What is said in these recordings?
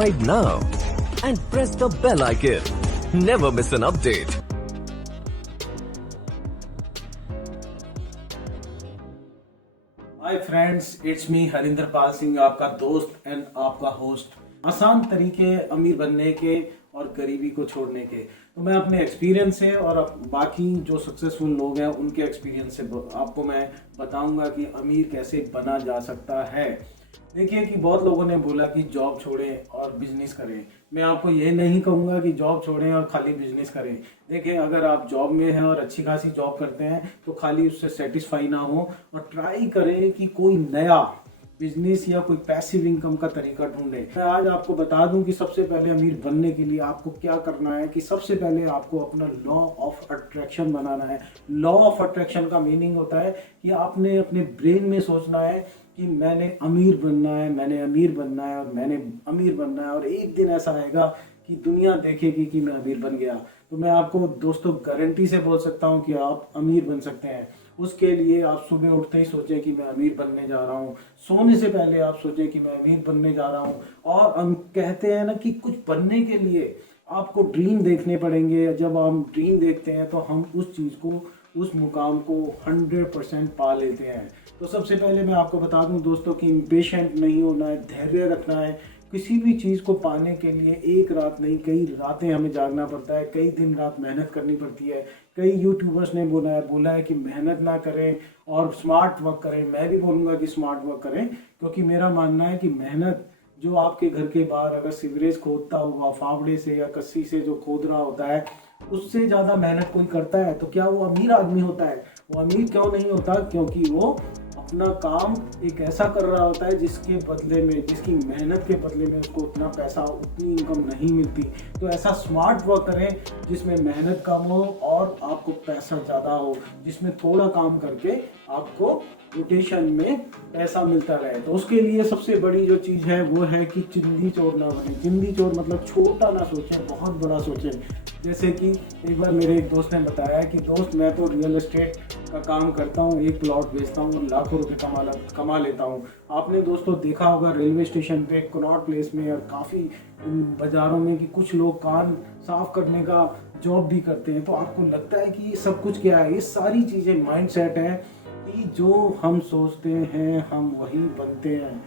subscribe now and press the bell icon. Never miss an update. Hi friends, it's me Harinder Pal Singh, आपका दोस्त and आपका host. आसान तरीके अमीर बनने के और गरीबी को छोड़ने के। तो मैं अपने एक्सपीरियंस से और बाकी जो सक्सेसफुल लोग हैं उनके एक्सपीरियंस से आपको मैं बताऊंगा कि अमीर कैसे बना जा सकता है। देखिए कि बहुत लोगों ने बोला कि जॉब छोड़ें और बिजनेस करें। मैं आपको ये नहीं कहूँगा कि जॉब छोड़ें और खाली बिजनेस करें। देखिए, अगर आप जॉब में हैं और अच्छी खासी जॉब करते हैं तो खाली उससे सेटिस्फाई ना हो और ट्राई करें कि कोई नया बिजनेस या कोई पैसिव इनकम का तरीका ढूंढें। मैं आज आपको बता दूं कि सबसे पहले अमीर बनने के लिए आपको क्या करना है। कि सबसे पहले आपको अपना लॉ ऑफ अट्रैक्शन बनाना है। लॉ ऑफ अट्रैक्शन का मीनिंग होता है कि आपने अपने ब्रेन में सोचना है कि मैंने अमीर बनना है, मैंने अमीर बनना है और मैंने अमीर बनना है, और एक दिन ऐसा आएगा कि दुनिया देखेगी कि मैं अमीर बन गया। तो मैं आपको दोस्तों गारंटी से बोल सकता हूँ कि आप अमीर बन सकते हैं। उसके लिए आप सुबह उठते ही सोचें कि मैं अमीर बनने जा रहा हूँ। सोने से पहले आप सोचें कि मैं अमीर बनने जा रहा हूँ। और हम कहते हैं ना कि कुछ बनने के लिए आपको ड्रीम देखने पड़ेंगे। जब हम ड्रीम देखते हैं तो हम उस चीज़ को, उस मुकाम को 100% पा लेते हैं। तो सबसे पहले मैं आपको बता दूं दोस्तों कि इम्पेशेंट नहीं होना है, धैर्य रखना है। किसी भी चीज़ को पाने के लिए एक रात नहीं, कई रातें हमें जागना पड़ता है, कई दिन रात मेहनत करनी पड़ती है। कई यूट्यूबर्स ने बोला है कि मेहनत ना करें और स्मार्ट वर्क करें। मैं भी बोलूँगा कि स्मार्ट वर्क करें, क्योंकि मेरा मानना है कि मेहनत, जो आपके घर के बाहर अगर सीवरेज खोदता होगा फावड़े से या कस्सी से जो खोद रहा होता है, उससे ज़्यादा मेहनत कोई करता है तो क्या वो अमीर आदमी होता है? वो अमीर क्यों नहीं होता? क्योंकि वो अपना काम एक ऐसा कर रहा होता है जिसके बदले में, जिसकी मेहनत के बदले में उसको उतना पैसा, उतनी इनकम नहीं मिलती। तो ऐसा स्मार्ट वर्क करें जिसमें मेहनत कम हो और आपको पैसा ज़्यादा हो, जिसमें थोड़ा काम करके आपको रोटेशन में पैसा मिलता रहे। तो उसके लिए सबसे बड़ी जो चीज़ है वो है कि चिंदी चोर ना बने। चिंदी चोर मतलब छोटा ना सोचें, बहुत बड़ा सोचें। जैसे कि एक बार मेरे एक दोस्त ने बताया कि दोस्त, मैं तो रियल एस्टेट का काम करता हूँ, एक प्लॉट बेचता हूँ, लाखों रुपए कमा लेता हूँ। आपने दोस्तों देखा होगा रेलवे स्टेशन पे, कनॉट प्लेस में और काफ़ी बाज़ारों में कि कुछ लोग कान साफ करने का जॉब भी करते हैं। तो आपको लगता है कि ये सब कुछ क्या है? ये सारी चीज़ें माइंडसेट है कि जो हम सोचते हैं हम वही बनते हैं।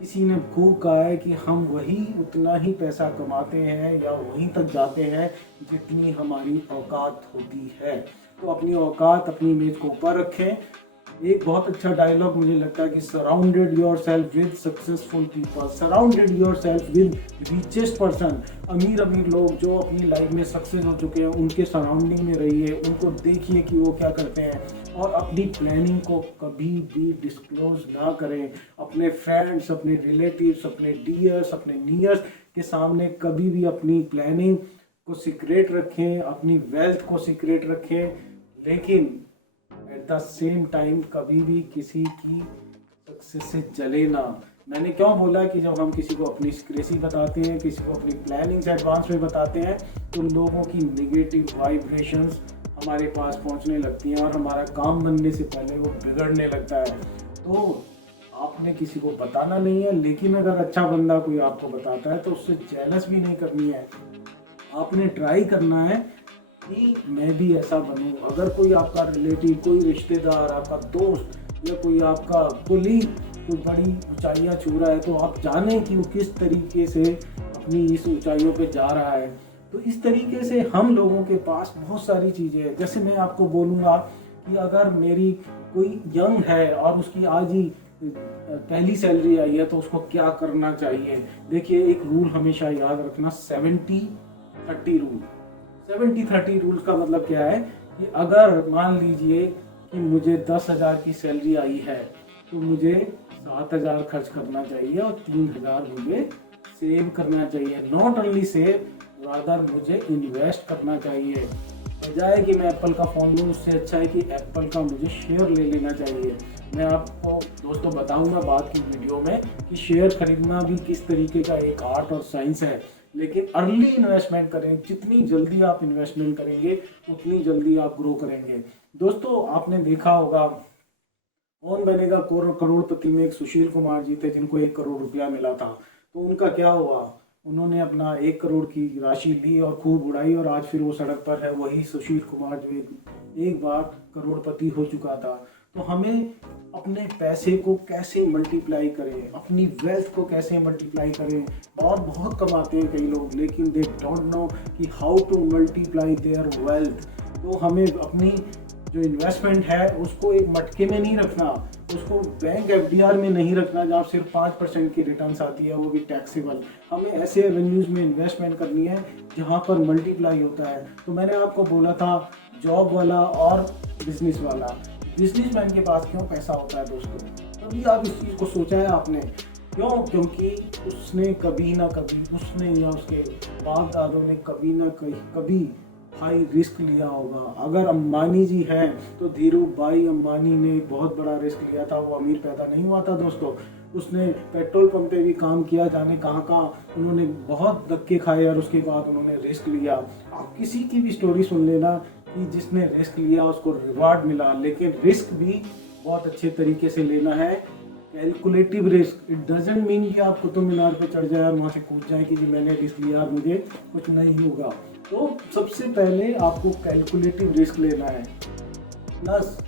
किसी ने खूब कहा है कि हम वही उतना ही पैसा कमाते हैं या वहीं तक जाते हैं जितनी हमारी औकात होती है। तो अपनी औकात, अपनी इमेज को ऊपर रखें। एक बहुत अच्छा डायलॉग मुझे लगता है कि surrounded your self with successful people, surrounded your self with richest person. अमीर लोग जो अपनी लाइफ में सक्सेस हो चुके हैं उनके सराउंडिंग में रहिए, उनको देखिए कि वो क्या करते हैं, और अपनी प्लानिंग को कभी भी डिस्क्लोज ना करें। अपने फ्रेंड्स, अपने रिलेटिव्स, अपने डियर्स, अपने नियर्स के सामने कभी भी अपनी प्लानिंग को सीक्रेट रखें, अपनी वेल्थ को सीक्रेट रखें, लेकिन एट द सेम टाइम कभी भी किसी की सक्सेस से जले ना। मैंने क्यों बोला कि जब हम किसी को अपनी सीक्रेसी बताते हैं, किसी को अपनी प्लानिंग एडवांस में बताते हैं, तो लोगों की नेगेटिव वाइब्रेशंस हमारे पास पहुंचने लगती हैं और हमारा काम बनने से पहले वो बिगड़ने लगता है। तो आपने किसी को बताना नहीं है, लेकिन अगर अच्छा बंदा कोई आपको बताता है तो उससे जेलस भी नहीं करनी है। आपने ट्राई करना है कि मैं भी ऐसा बनूं। अगर कोई आपका रिलेटिव, कोई रिश्तेदार, आपका दोस्त या कोई आपका कुलीग कोई बड़ी ऊंचाइयां छू रहा है तो आप जानें कि वो किस तरीके से अपनी इस ऊंचाइयों पे जा रहा है। तो इस तरीके से हम लोगों के पास बहुत सारी चीज़ें हैं। जैसे मैं आपको बोलूँगा कि अगर मेरी कोई यंग है और उसकी आज ही पहली सैलरी आई है तो उसको क्या करना चाहिए। देखिए, एक रूल हमेशा याद रखना, 70-30 रूल। 70-30 रूल का मतलब क्या है कि अगर मान लीजिए कि मुझे 10,000 की सैलरी आई है तो मुझे 7,000 खर्च करना चाहिए और 3,000 मुझे सेव करना चाहिए। नॉट ओनली सेव, रादर मुझे इन्वेस्ट करना चाहिए। बजाय कि मैं एप्पल का फ़ोन लूँ, उससे अच्छा है कि एप्पल का मुझे शेयर ले लेना चाहिए। मैं आपको दोस्तों बताऊंगा बाद की वीडियो में कि शेयर खरीदना भी किस तरीके का एक आर्ट और साइंस है। लेकिन अर्ली इन्वेस्टमेंट करें। जितनी जल्दी आप इन्वेस्टमेंट करेंगे उतनी जल्दी आप ग्रो करेंगे। दोस्तों, आपने देखा होगा कौन बनेगा करोड़पति में एक सुशील कुमार जी थे जिनको 1 करोड़ रुपया मिला था। तो उनका क्या हुआ? उन्होंने अपना 1 करोड़ की राशि ली और खूब उड़ाई और आज फिर वो सड़क पर है, वही सुशील कुमार जो एक बार करोड़पति हो चुका था। तो हमें अपने पैसे को कैसे मल्टीप्लाई करें, अपनी वेल्थ को कैसे मल्टीप्लाई करें। और बहुत कमाते हैं कई लोग, लेकिन दे डोंट नो कि how to multiply there wealth. तो हमें अपनी जो इन्वेस्टमेंट है उसको एक मटके में नहीं रखना, उसको बैंक एफडीआर में नहीं रखना जहाँ सिर्फ 5% की रिटर्न्स आती है, वो भी टैक्सेबल। हमें ऐसे एवेन्यूज़ में इन्वेस्टमेंट करनी है जहाँ पर मल्टीप्लाई होता है। तो मैंने आपको बोला था जॉब वाला और बिजनेस वाला। बिजनेसमैन के पास क्यों पैसा होता है दोस्तों? कभी आप इस चीज़ को सोचा है आपने? क्यों? क्योंकि उसने कभी ना कभी, उसने या उसके बाप दादों ने कभी ना कभी हाई रिस्क लिया होगा। अगर अंबानी जी हैं तो धीरू भाई अंबानी ने बहुत बड़ा रिस्क लिया था, वो अमीर पैदा नहीं हुआ था दोस्तों। उसने पेट्रोल पंप पे भी काम किया, जाने कहाँ कहाँ उन्होंने बहुत धक्के खाए और उसके बाद उन्होंने रिस्क लिया। आप किसी की भी स्टोरी सुन लेना कि जिसने रिस्क लिया उसको रिवार्ड मिला, लेकिन रिस्क भी बहुत अच्छे तरीके से लेना है। Calculative risk, it doesn't mean कि आप कुतुब मीनार पे चढ़ जाए और वहाँ से कूद जाए कि जी मैंने रिस्क लिया और मुझे कुछ नहीं होगा। तो सबसे पहले आपको कैलकुलेटिव रिस्क लेना है, प्लस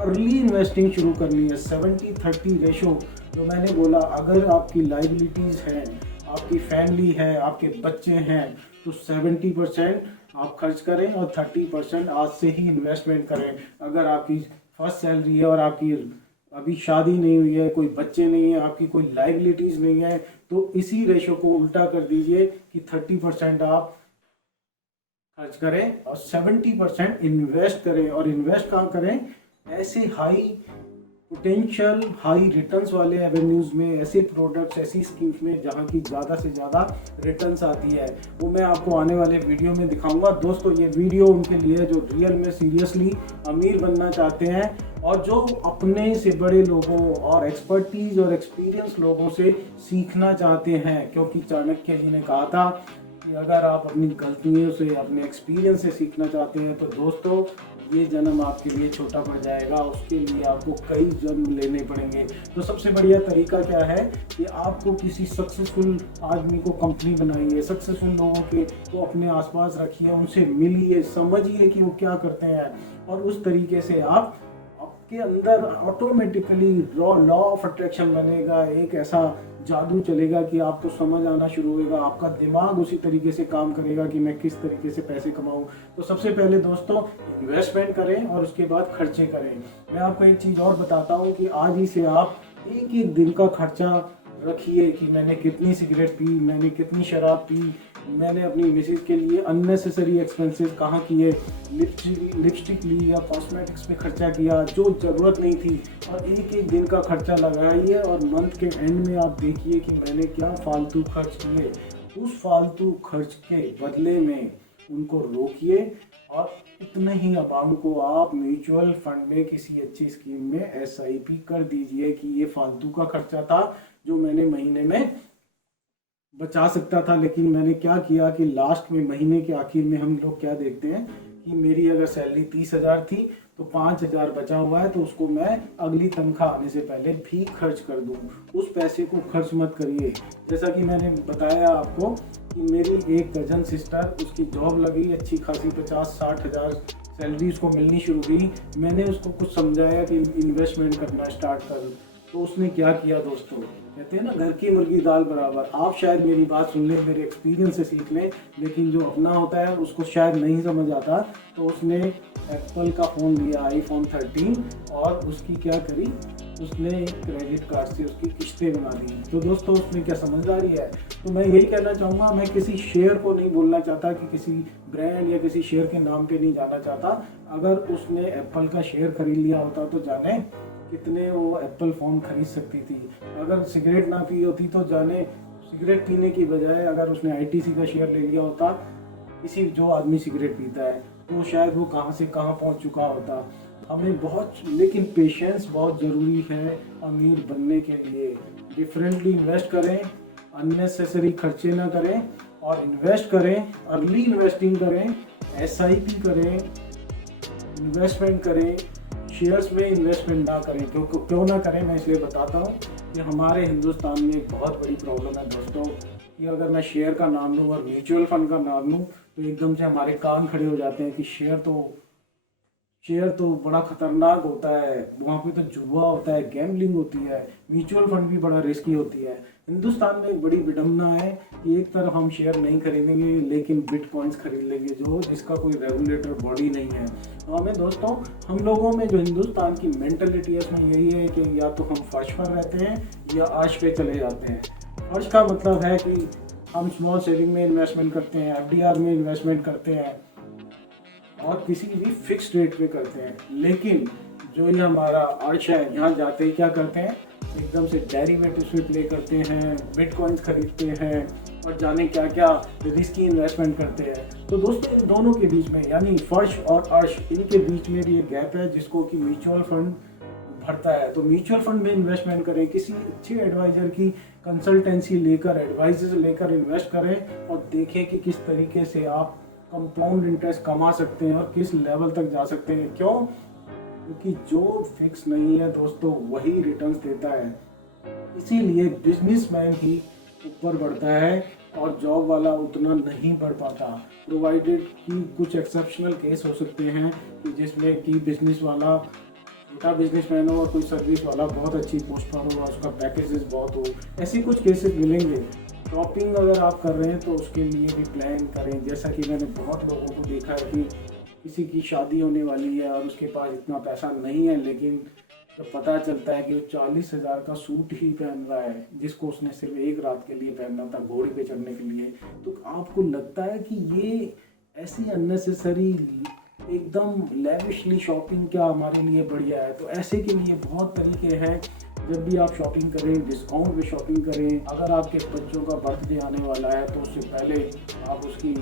अर्ली इन्वेस्टिंग शुरू करनी है। 70-30 रेशो जो मैंने बोला, अगर आपकी लाइबिलिटीज़ हैं, आपकी फैमिली है, आपके बच्चे हैं, तो 70% आप खर्च करें और 30% आज से ही इन्वेस्टमेंट करें। अगर आपकी फर्स्ट सैलरी है और आपकी अभी शादी नहीं हुई है, कोई बच्चे नहीं है, आपकी कोई लाइबिलिटीज़ नहीं है, तो इसी रेशो को उल्टा कर दीजिए कि 30% आप खर्च करें और 70% इन्वेस्ट करें। और इन्वेस्ट कहाँ करें? ऐसे हाई पोटेंशियल, हाई रिटर्न्स वाले एवेन्यूज़ में, ऐसे प्रोडक्ट्स, ऐसी स्कीम्स में जहाँ की ज़्यादा से ज़्यादा रिटर्न्स आती है। वो मैं आपको आने वाले वीडियो में दिखाऊंगा दोस्तों। ये वीडियो उनके लिए जो रियल में सीरियसली अमीर बनना चाहते हैं और जो अपने से बड़े लोगों और एक्सपर्टीज़ और एक्सपीरियंस लोगों से सीखना चाहते हैं। क्योंकि चाणक्य जी ने कहा था कि अगर आप अपनी गलतियों से, अपने एक्सपीरियंस से सीखना चाहते हैं तो दोस्तों ये जन्म आपके लिए छोटा पड़ जाएगा, उसके लिए आपको कई जन्म लेने पड़ेंगे। तो सबसे बढ़िया तरीका क्या है कि आपको किसी सक्सेसफुल आदमी को कंपनी बनाइए, सक्सेसफुल लोगों के को अपने आसपास रखिए, उनसे मिलिए, समझिए कि वो क्या करते हैं और उस तरीके से आपके अंदर ऑटोमेटिकली लॉ ऑफ अट्रैक्शन बनेगा। एक ऐसा जादू चलेगा कि आपको समझ आना शुरू होगा, आपका दिमाग उसी तरीके से काम करेगा कि मैं किस तरीके से पैसे कमाऊं। तो सबसे पहले दोस्तों इन्वेस्टमेंट करें और उसके बाद खर्चे करें। मैं आपको एक चीज़ और बताता हूं कि आज ही से आप एक दिन का खर्चा रखिए कि मैंने कितनी सिगरेट पी, मैंने कितनी शराब पी, मैंने अपनी मिसेज के लिए अननेसेसरी एक्सपेंसेस कहाँ किए, लिपस्टिक ली या कॉस्मेटिक्स पे खर्चा किया जो ज़रूरत नहीं थी। और एक दिन का खर्चा लगाइए और मंथ के एंड में आप देखिए कि मैंने क्या फालतू खर्च किए। उस फालतू खर्च के बदले में उनको रोकिए और इतने ही अमाउंट को आप म्यूचुअल फंड में किसी अच्छी स्कीम में SIP कर दीजिए कि ये फालतू का खर्चा था जो मैंने महीने में बचा सकता था। लेकिन मैंने क्या किया कि लास्ट में, महीने के आखिर में हम लोग क्या देखते हैं कि मेरी अगर सैलरी 30,000 थी तो 5,000 बचा हुआ है, तो उसको मैं अगली तनख्वाह आने से पहले भी खर्च कर दूं। उस पैसे को खर्च मत करिए। जैसा कि मैंने बताया आपको कि मेरी एक कजन सिस्टर, उसकी जॉब लगी अच्छी खासी, 50-60 हज़ार सैलरी उसको मिलनी शुरू हुई। मैंने उसको कुछ समझाया कि इन्वेस्टमेंट करना स्टार्ट कर, तो उसने क्या किया दोस्तों, कहते हैं ना घर की मुर्गी दाल बराबर। आप शायद मेरी बात सुन लें, मेरे एक्सपीरियंस से सीख लें, लेकिन जो अपना होता है उसको शायद नहीं समझ आता। तो उसने एप्पल का फ़ोन लिया, iPhone 13, और उसकी क्या करी, उसने क्रेडिट कार्ड से उसकी किस्तें बना दी। तो दोस्तों उसमें क्या समझदारी है। तो मैं यही कहना चाहूँगा, मैं किसी शेयर को नहीं बोलना चाहता कि किसी ब्रांड या किसी शेयर के नाम पे नहीं जाना चाहता। अगर उसने एप्पल का शेयर खरीद लिया होता तो जाने कितने वो एप्पल फ़ोन खरीद सकती थी। अगर सिगरेट ना पी होती तो जाने सिगरेट पीने की बजाय अगर उसने ITC का शेयर ले लिया होता, किसी जो आदमी सिगरेट पीता है, तो शायद वो कहाँ से कहाँ पहुँच चुका होता। हमें लेकिन पेशेंस बहुत ज़रूरी है अमीर बनने के लिए। डिफरेंटली इन्वेस्ट करें, अननेसेसरी खर्चे ना करें और इन्वेस्ट करें, अर्ली इन्वेस्टिंग करें, SIP करें, इन्वेस्टमेंट करें। शेयर्स में इन्वेस्टमेंट ना करें। क्यों ना करें, मैं इसलिए बताता हूँ कि हमारे हिंदुस्तान में एक बहुत बड़ी प्रॉब्लम है दोस्तों, कि अगर मैं शेयर का नाम लूँ और म्यूचुअल फंड का नाम लूँ तो एकदम से हमारे कान खड़े हो जाते हैं कि शेयर तो बड़ा खतरनाक होता है, वहाँ पे तो जुआ होता है, गैम्बलिंग होती है, म्यूचुअल फंड भी बड़ा रिस्की होती है। हिंदुस्तान में एक बड़ी विडम्बना है कि एक तरफ हम शेयर नहीं खरीदेंगे लेकिन बिटकॉइंस खरीद लेंगे जिसका कोई रेगुलेटर बॉडी नहीं है। तो हमें दोस्तों, हम लोगों में जो हिंदुस्तान की मेंटलिटी है उसमें यही है कि या तो हम फर्श पर रहते हैं या आर्श पे चले जाते हैं। फर्श का मतलब है कि हम स्मॉल सेविंग में इन्वेस्टमेंट करते हैं, एफडीआर में इन्वेस्टमेंट करते हैं और किसी भी फिक्स रेट पे करते हैं। लेकिन जो ये हमारा अर्श है, यहाँ जाते ही क्या करते हैं, एकदम से डेरिवेटिव्स में प्ले करते हैं, बिटकॉइंस खरीदते हैं और जाने क्या क्या रिस्की इन्वेस्टमेंट करते हैं। तो दोस्तों, इन दोनों के बीच में यानी फर्श और अर्श, इनके बीच में भी एक गैप है जिसको कि म्यूचुअल फंड भरता है। तो म्यूचुअल फंड में इन्वेस्टमेंट करें, किसी अच्छे एडवाइजर की कंसल्टेंसी लेकर, एडवाइस लेकर इन्वेस्ट करें और देखें कि किस तरीके से आप कंपाउंड इंटरेस्ट कमा सकते हैं और किस लेवल तक जा सकते हैं। क्यों? क्योंकि जो फिक्स नहीं है दोस्तों वही रिटर्न्स देता है। इसीलिए बिजनेसमैन ही ऊपर बढ़ता है और जॉब वाला उतना नहीं बढ़ पाता, प्रोवाइडेड कि कुछ एक्सेप्शनल केस हो सकते हैं कि जिसमें कि बिजनेस वाला छोटा बिजनेसमैन हो और कोई सर्विस वाला बहुत अच्छी पोस्ट पर हो और उसका पैकेजेस बहुत हो, ऐसे कुछ केसेस मिलेंगे। शॉपिंग अगर आप कर रहे हैं तो उसके लिए भी प्लान करें। जैसा कि मैंने बहुत लोगों को देखा है कि किसी की शादी होने वाली है और उसके पास इतना पैसा नहीं है, लेकिन जब पता चलता है कि वो 40,000 का सूट ही पहन रहा है जिसको उसने सिर्फ एक रात के लिए पहनना था, घोड़े पे चढ़ने के लिए, तो आपको लगता है कि ये ऐसी अननेसेसरी एकदम लेविशली शॉपिंग क्या हमारे लिए बढ़िया है। तो ऐसे के लिए बहुत तरीके हैं। जब भी आप शॉपिंग करें, डिस्काउंट पे शॉपिंग करें। अगर आपके बच्चों का बर्थडे आने वाला है तो उससे पहले आप उसकी,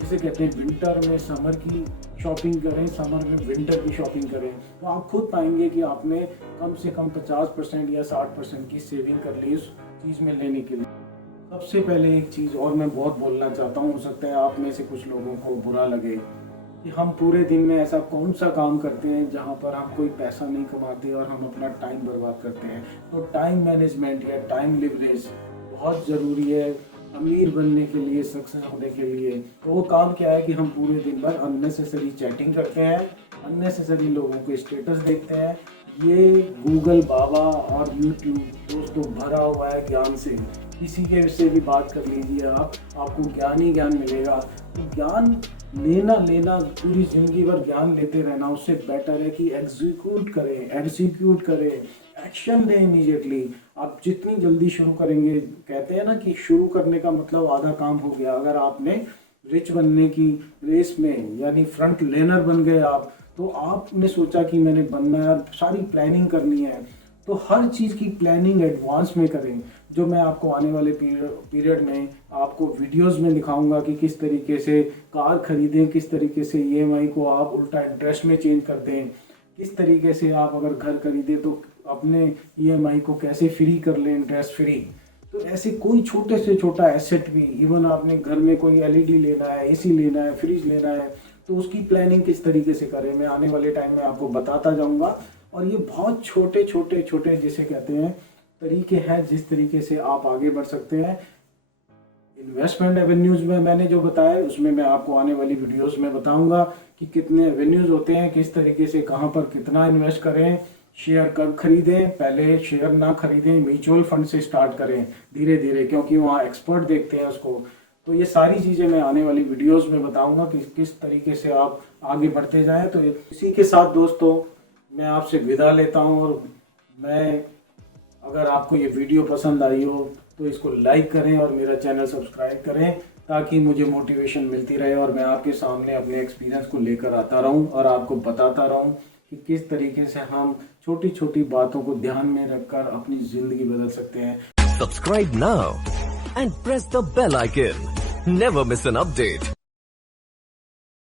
जिसे कहते हैं विंटर में समर की शॉपिंग करें, समर में विंटर की शॉपिंग करें। तो आप खुद पाएंगे कि आपने कम से कम 50% या 60% की सेविंग कर ली उस चीज़ में लेने के लिए। सबसे पहले एक चीज़ और मैं बहुत बोलना चाहता हूँ, हो सकता है आप में से कुछ लोगों को बुरा लगे कि हम पूरे दिन में ऐसा कौन सा काम करते हैं जहाँ पर हम कोई पैसा नहीं कमाते और हम अपना टाइम बर्बाद करते हैं। तो टाइम मैनेजमेंट या टाइम लिवरेज बहुत ज़रूरी है अमीर बनने के लिए, सक्सेस होने के लिए। तो वो काम क्या है कि हम पूरे दिन भर अननेसेसरी चैटिंग करते हैं, अननेसेसरी लोगों के स्टेटस देखते हैं। ये गूगल बाबा और यूट्यूब दोस्तों भरा हुआ है ज्ञान से। किसी के से भी बात कर लीजिए आप, आपको ज्ञान ही ज्ञान मिलेगा। तो ज्ञान लेना पूरी ज़िंदगी भर ज्ञान लेते रहना, उससे बेटर है कि एग्जीक्यूट करें, एक्शन लें इमीडिएटली। आप जितनी जल्दी शुरू करेंगे, कहते हैं ना कि शुरू करने का मतलब आधा काम हो गया। अगर आपने रिच बनने की रेस में यानी फ्रंट लेनर बन गए आप, तो आपने सोचा कि मैंने बनना है, सारी प्लानिंग करनी है, तो हर चीज़ की प्लानिंग एडवांस में करें। जो मैं आपको आने वाले पीरियड में आपको वीडियोस में दिखाऊंगा कि किस तरीके से कार खरीदें, किस तरीके से ईएमआई को आप उल्टा इंटरेस्ट में चेंज कर दें, किस तरीके से आप अगर घर खरीदें तो अपने ईएमआई को कैसे फ्री कर लें, इंटरेस्ट फ्री। तो ऐसे कोई छोटे से छोटा एसेट भी, इवन आपने घर में कोई एलईडी लेना है, एसी लेना है, फ्रिज लेना है, तो उसकी प्लानिंग किस तरीके से करें, मैं आने वाले टाइम में आपको बताता जाऊंगा। और ये बहुत छोटे जिसे कहते हैं तरीके हैं जिस तरीके से आप आगे बढ़ सकते हैं। इन्वेस्टमेंट एवेन्यूज में मैंने जो बताया उसमें मैं आपको आने वाली वीडियोस में बताऊंगा कि कितने एवेन्यूज होते हैं, किस तरीके से कहां पर कितना इन्वेस्ट करें, शेयर कब खरीदें, पहले शेयर ना खरीदें, म्यूचुअल फंड से स्टार्ट करें धीरे धीरे, क्योंकि वहाँ एक्सपर्ट देखते हैं उसको। तो ये सारी चीज़ें मैं आने वाली वीडियोस में बताऊंगा कि किस तरीके से आप आगे बढ़ते जाएं। तो इसी के साथ दोस्तों मैं आपसे विदा लेता हूं, और मैं अगर आपको ये वीडियो पसंद आई हो तो इसको लाइक करें और मेरा चैनल सब्सक्राइब करें, ताकि मुझे मोटिवेशन मिलती रहे और मैं आपके सामने अपने एक्सपीरियंस को लेकर आता रहूं और आपको बताता रहूं कि किस तरीके से हम छोटी छोटी बातों को ध्यान में रखकर अपनी ज़िंदगी बदल सकते हैं। Subscribe now and press the bell icon. Never miss an update.